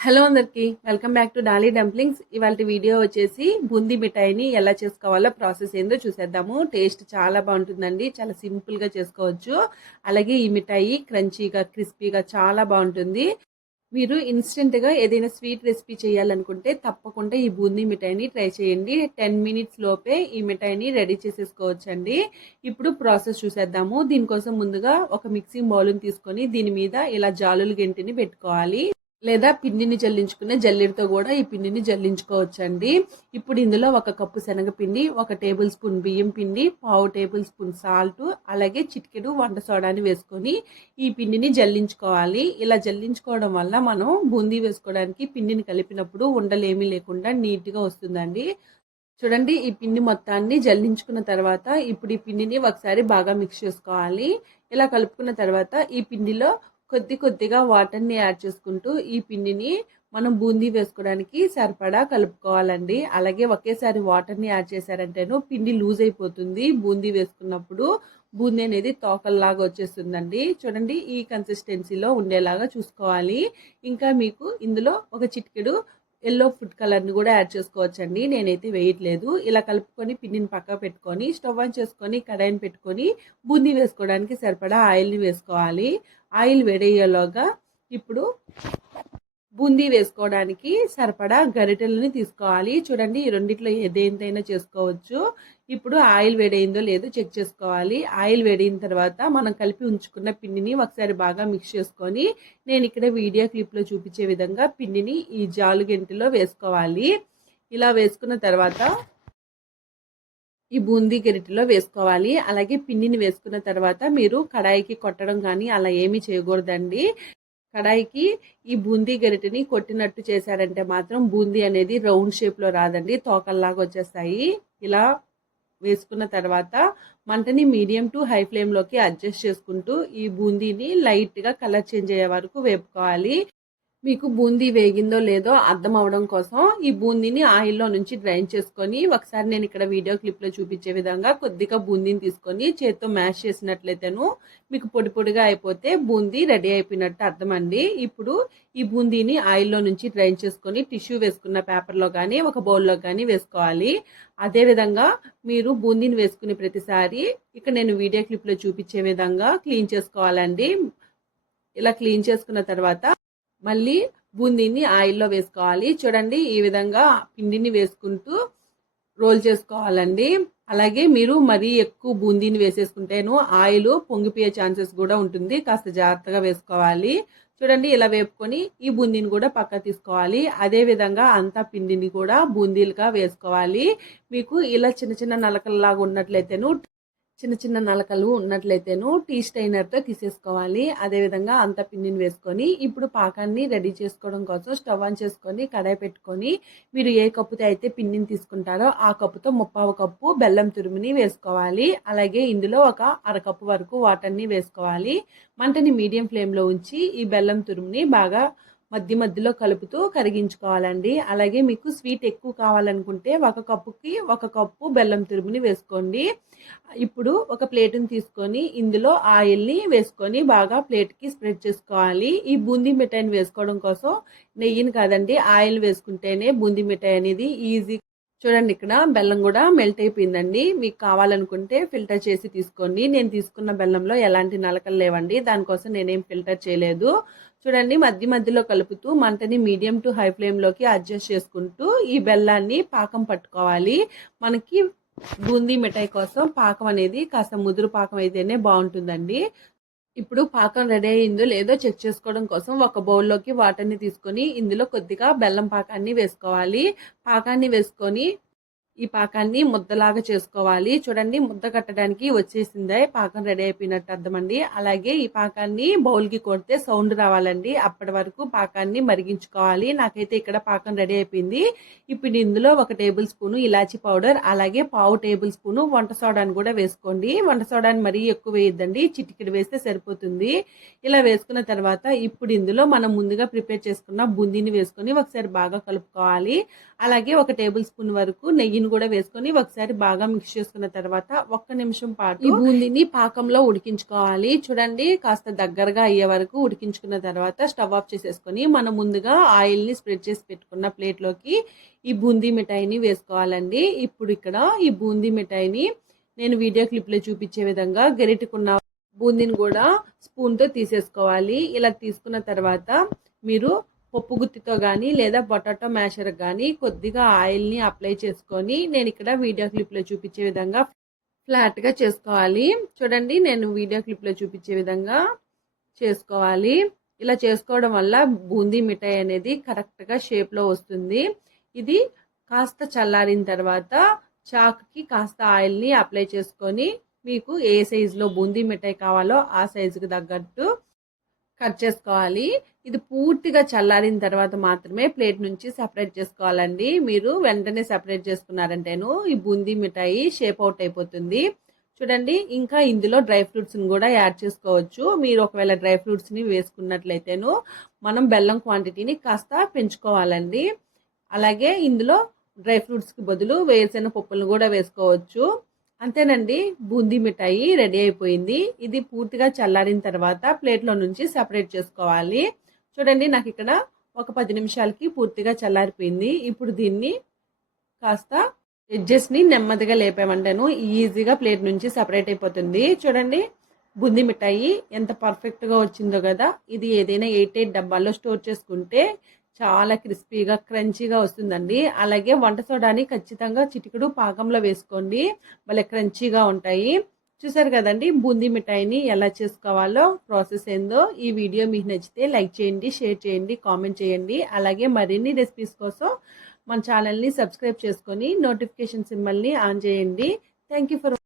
Hello అందరికి welcome back to dolly dumplings. ఇవాళ video వచ్చేసి బూందీ మిఠాయిని ఎలా చేసుకోవాలో ప్రాసెస్ ఏందో చూసేద్దాము. టేస్ట్ చాలా బాగుంటుందండి చాలా సింపుల్గా చేసుకోవచ్చు. అలాగే ఈ మిఠాయి క్రంచీగా క్రిస్పీగా చాలా బాగుంటుంది. మీరు ఇన్స్టెంట్గా ఏదైనా స్వీట్ రెసిపీ చేయాలనుకుంటే తప్పకుండా ఈ బూందీ మిఠాయిని ట్రై చేయండి. టెన్ మినిట్స్ లోపే ఈ మిఠాయిని రెడీ చేసేసుకోవచ్చండి. ఇప్పుడు ప్రాసెస్ చూసేద్దాము. దీనికోసం ముందుగా ఒక మిక్సింగ్ బౌల్ని తీసుకొని దీని మీద ఇలా జాలులు గెంటిని పెట్టుకోవాలి. లేదా పిండిని జల్లించుకునే జల్లిడితో కూడా ఈ పిండిని జల్లించుకోవచ్చండి. ఇప్పుడు ఇందులో ఒక కప్పు శనగపిండి ఒక టేబుల్ స్పూన్ బియ్యం పిండి పావు టేబుల్ స్పూన్ సాల్ట్ అలాగే చిటికెడు వంట సోడాని వేసుకొని ఈ పిండిని జల్లించుకోవాలి. ఇలా జల్లించుకోవడం వల్ల మనం బూందీ వేసుకోవడానికి పిండిని కలిపినప్పుడు ఉండలేమీ లేకుండా నీట్గా వస్తుందండి. చూడండి ఈ పిండి మొత్తాన్ని జల్లించుకున్న తర్వాత ఇప్పుడు ఈ పిండిని ఒకసారి బాగా మిక్స్ చేసుకోవాలి. ఇలా కలుపుకున్న తర్వాత ఈ పిండిలో కొద్ది కొద్దిగా వాటర్ని యాడ్ చేసుకుంటూ ఈ పిండిని మనం బూందీ వేసుకోవడానికి సరిపడా కలుపుకోవాలండి. అలాగే ఒకేసారి వాటర్ని యాడ్ చేశారంటేను పిండి లూజ్ అయిపోతుంది. బూందీ వేసుకున్నప్పుడు బూందీ అనేది తోకల్లాగా వచ్చేస్తుందండి. చూడండి ఈ కన్సిస్టెన్సీలో ఉండేలాగా చూసుకోవాలి. ఇంకా మీకు ఇందులో ఒక చిటికెడు ఎల్లో ఫుడ్ కలర్ని కూడా యాడ్ చేసుకోవచ్చండి. నేనైతే వేయట్లేదు. ఇలా కలుపుకొని పిండిని పక్క పెట్టుకొని స్టవ్ ఆన్ చేసుకొని కడాయిని పెట్టుకొని బూందీ వేసుకోవడానికి సరిపడా ఆయిల్ని వేసుకోవాలి. ఆయిల్ వేడయ్యేలోగా ఇప్పుడు బూందీ వేసుకోవడానికి సరిపడా గరిటెలని తీసుకోవాలి. చూడండి ఈ రెండిట్లో ఏదేంతైనా చేసుకోవచ్చు. ఇప్పుడు ఆయిల్ వేడైందో లేదో చెక్ చేసుకోవాలి. ఆయిల్ వేడైన తర్వాత మనం కలిపి ఉంచుకున్న పిండిని ఒకసారి బాగా మిక్స్ చేసుకొని నేను ఇక్కడ వీడియో క్లిప్లో చూపించే విధంగా పిండిని ఈ జాలుగెంటిలో వేసుకోవాలి. ఇలా వేసుకున్న తర్వాత ఈ బూందీ గరిటెలో వేసుకోవాలి. అలాగే పిండిని వేసుకున్న తర్వాత మీరు కడాయికి కొట్టడం కానీ అలా ఏమీ చేయకూడదండి. కడాయికి ఈ బూందీ గరిటెని కొట్టినట్టు చేశారంటే మాత్రం బూందీ అనేది రౌండ్ షేప్లో రాదండి. తోకల్లాగా వచ్చేస్తాయి. ఇలా వేసుకున్న తర్వాత మంటని మీడియం టు హై ఫ్లేమ్లోకి అడ్జస్ట్ చేసుకుంటూ ఈ బూందీని లైట్గా కలర్ చేంజ్ అయ్యే వరకు వేపుకోవాలి. మీకు బూందీ వేగిందో లేదో అర్థం అవడం కోసం ఈ బూందీని ఆయిల్లో నుంచి డ్రైన్ చేసుకొని ఒకసారి నేను ఇక్కడ వీడియో క్లిప్లో చూపించే విధంగా కొద్దిగా బూందీని తీసుకొని చేత్తో మ్యాష్ చేసినట్లయితేను మీకు పొడి పొడిగా అయిపోతే బూందీ రెడీ అయిపోయినట్టు అర్థం అండి ఇప్పుడు ఈ బూందీని ఆయిల్లో నుంచి డ్రైన్ చేసుకొని టిష్యూ వేసుకున్న పేపర్లో కానీ ఒక బౌల్లో కానీ వేసుకోవాలి. అదేవిధంగా మీరు బూందీని వేసుకునే ప్రతిసారి ఇక్కడ నేను వీడియో క్లిప్లో చూపించే విధంగా క్లీన్ చేసుకోవాలండి. ఇలా క్లీన్ చేసుకున్న తర్వాత మళ్ళీ బూందీని ఆయిల్లో వేసుకోవాలి. చూడండి ఈ విధంగా పిండిని వేసుకుంటూ రోల్ చేసుకోవాలండి. అలాగే మీరు మరీ ఎక్కువ బూందీని వేసేసుకుంటేను ఆయిల్ పొంగిపోయే ఛాన్సెస్ కూడా ఉంటుంది. కాస్త జాగ్రత్తగా వేసుకోవాలి. చూడండి ఇలా వేపుకొని ఈ బూందీని కూడా పక్క తీసుకోవాలి. అదే విధంగా అంతా పిండిని కూడా బూందీలుగా వేసుకోవాలి. మీకు ఇలా చిన్న చిన్న నలకల్లాగా ఉన్నట్లయితేను చిన్న చిన్న నలకలు ఉన్నట్లయితేను టీ స్టైనర్తో తీసేసుకోవాలి. అదేవిధంగా అంత పిండిని వేసుకొని ఇప్పుడు పాకాన్ని రెడీ చేసుకోవడం కోసం స్టవ్ ఆన్ చేసుకొని కడాయి పెట్టుకొని మీరు ఏ కప్పుతో అయితే పిండిని తీసుకుంటారో ఆ కప్పుతో ముప్పావు కప్పు బెల్లం తురుముని వేసుకోవాలి. అలాగే ఇందులో ఒక అరకప్పు వరకు వాటర్ని వేసుకోవాలి. మంటని మీడియం ఫ్లేమ్లో ఉంచి ఈ బెల్లం తురుముని బాగా మధ్య మధ్యలో కలుపుతూ కరిగించుకోవాలండి. అలాగే మీకు స్వీట్ ఎక్కువ కావాలనుకుంటే ఒక కప్పుకి ఒక కప్పు బెల్లం తురుముని వేసుకోండి. ఇప్పుడు ఒక ప్లేట్ని తీసుకొని ఇందులో ఆయిల్ని వేసుకొని బాగా ప్లేట్కి స్ప్రెడ్ చేసుకోవాలి. ఈ బూందీ మిఠాయిని వేసుకోవడం కోసం నెయ్యిని కాదండి ఆయిల్ వేసుకుంటేనే బూందీ మిఠాయి అనేది ఈజీ చూడండి ఇక్కడ బెల్లం కూడా మెల్ట్ అయిపోయిందండి. మీకు కావాలనుకుంటే ఫిల్టర్ చేసి తీసుకోండి. నేను తీసుకున్న బెల్లంలో ఎలాంటి నలకలు లేవండి. దానికోసం నేనేం ఫిల్టర్ చేయలేదు. చూడండి మధ్య మధ్యలో కలుపుతూ మంటని మీడియం టు హై ఫ్లేమ్లోకి అడ్జస్ట్ చేసుకుంటూ ఈ బెల్లాన్ని పాకం పట్టుకోవాలి. మనకి బూందీ మిఠాయి కోసం పాకం అనేది కాస్త ముదురు పాకం అయితేనే బాగుంటుందండి. ఇప్పుడు పాకం రెడీ అయిందో లేదో చెక్ చేసుకోవడం కోసం ఒక బౌల్లోకి వాటర్ని తీసుకొని ఇందులో కొద్దిగా బెల్లం పాకాన్ని వేసుకోవాలి. పాకాన్ని వేసుకొని ఈ పాకాన్ని ముద్దలాగా చేసుకోవాలి. చూడండి ముద్ద కట్టడానికి వచ్చేసిందే. పాకం రెడీ అయిపోయినట్టు అర్థమండి. అలాగే ఈ పాకాన్ని బౌల్కి కొడితే సౌండ్ రావాలండి. అప్పటి వరకు పాకాన్ని మరిగించుకోవాలి. నాకైతే ఇక్కడ పాకం రెడీ అయిపోయింది. ఇప్పుడు ఇందులో ఒక టేబుల్ స్పూను ఇలాచి పౌడర్ అలాగే పావు టేబుల్ స్పూను వంట సోడాని కూడా వేసుకోండి. వంట సోడాని మరీ ఎక్కువ వేయద్దండి. చిటికెడు వేస్తే సరిపోతుంది. ఇలా వేసుకున్న తర్వాత ఇప్పుడు ఇందులో మనం ముందుగా ప్రిపేర్ చేసుకున్న బుందీని వేసుకొని ఒకసారి బాగా కలుపుకోవాలి. అలాగే ఒక టేబుల్ స్పూన్ వరకు నెయ్యిని కూడా వేసుకొని ఒకసారి బాగా మిక్స్ చేసుకున్న తర్వాత ఒక్క నిమిషం పాటు ఈ బూందీని పాకంలో ఉడికించుకోవాలి. చూడండి కాస్త దగ్గరగా అయ్యే వరకు ఉడికించుకున్న తర్వాత స్టవ్ ఆఫ్ చేసేసుకొని మనం ముందుగా ఆయిల్ని స్ప్రెడ్ చేసి పెట్టుకున్న ప్లేట్లోకి ఈ బూందీ మిఠాయిని వేసుకోవాలండి. ఇప్పుడు ఇక్కడ ఈ బూందీ మిఠాయిని నేను వీడియో క్లిప్లో చూపించే విధంగా గరిటకున్న బూందీని కూడా స్పూన్తో తీసేసుకోవాలి. ఇలా తీసుకున్న తర్వాత మీరు పప్పు గుత్తితో కానీ లేదా పొటాటో మ్యాషర్ కానీ కొద్దిగా ఆయిల్ని అప్లై చేసుకొని నేను ఇక్కడ వీడియో క్లిప్లో చూపించే విధంగా ఫ్లాట్గా చేసుకోవాలి. చూడండి నేను వీడియో క్లిప్లో చూపించే విధంగా చేసుకోవాలి. ఇలా చేసుకోవడం వల్ల బూందీ మిఠాయి అనేది కరెక్ట్గా షేప్లో వస్తుంది. ఇది కాస్త చల్లారిన తర్వాత చాక్కి కాస్త ఆయిల్ని అప్లై చేసుకొని మీకు ఏ సైజులో బూందీ మిఠాయి కావాలో ఆ సైజుకి తగ్గట్టు కట్ చేసుకోవాలి. ఇది పూర్తిగా చల్లారిన తర్వాత మాత్రమే ప్లేట్ నుంచి సెపరేట్ చేసుకోవాలండి. మీరు వెంటనే సెపరేట్ చేసుకున్నారంటేను ఈ బూందీ మిఠాయి షేప్ అవుట్ అయిపోతుంది. చూడండి ఇంకా ఇందులో డ్రై ఫ్రూట్స్ని కూడా యాడ్ చేసుకోవచ్చు. మీరు ఒకవేళ డ్రై ఫ్రూట్స్ని వేసుకున్నట్లయితేను మనం బెల్లం క్వాంటిటీని కాస్త పెంచుకోవాలండి. అలాగే ఇందులో డ్రై ఫ్రూట్స్కి బదులు వేసిన పప్పులను కూడా వేసుకోవచ్చు. అంతేనండి బూందీ మిఠాయి రెడీ అయిపోయింది. ఇది పూర్తిగా చల్లారిన తర్వాత ప్లేట్లో నుంచి సపరేట్ చేసుకోవాలి. చూడండి నాకు ఇక్కడ ఒక పది నిమిషాలకి పూర్తిగా చల్లారిపోయింది. ఇప్పుడు దీన్ని కాస్త ఎడ్జెస్ని నెమ్మదిగా లేపామంటాను ఈజీగా ప్లేట్ నుంచి సపరేట్ అయిపోతుంది. చూడండి బుంది మిఠాయి ఎంత పర్ఫెక్ట్గా వచ్చిందో కదా. ఇది ఏదైనా ఎయిట్ ఎయిట్ డబ్బాల్లో స్టోర్ చేసుకుంటే చాలా క్రిస్పీగా క్రంచీగా వస్తుందండి. అలాగే వంట సోడాని ఖచ్చితంగా చిటికెడు పాకంలో వేసుకోండి. భలే క్రంచీగా ఉంటాయి. చూసారు కదండి బూందీ మిఠాయిని ఎలా చేసుకోవాలో ప్రాసెస్ ఏందో. ఈ వీడియో మీకు నచ్చితే లైక్ చేయండి షేర్ చేయండి కామెంట్ చేయండి. అలాగే మరిన్ని రెసిపీస్ కోసం మన ఛానల్ని సబ్స్క్రైబ్ చేసుకొని నోటిఫికేషన్ సింబల్ని ఆన్ చేయండి. Thank you for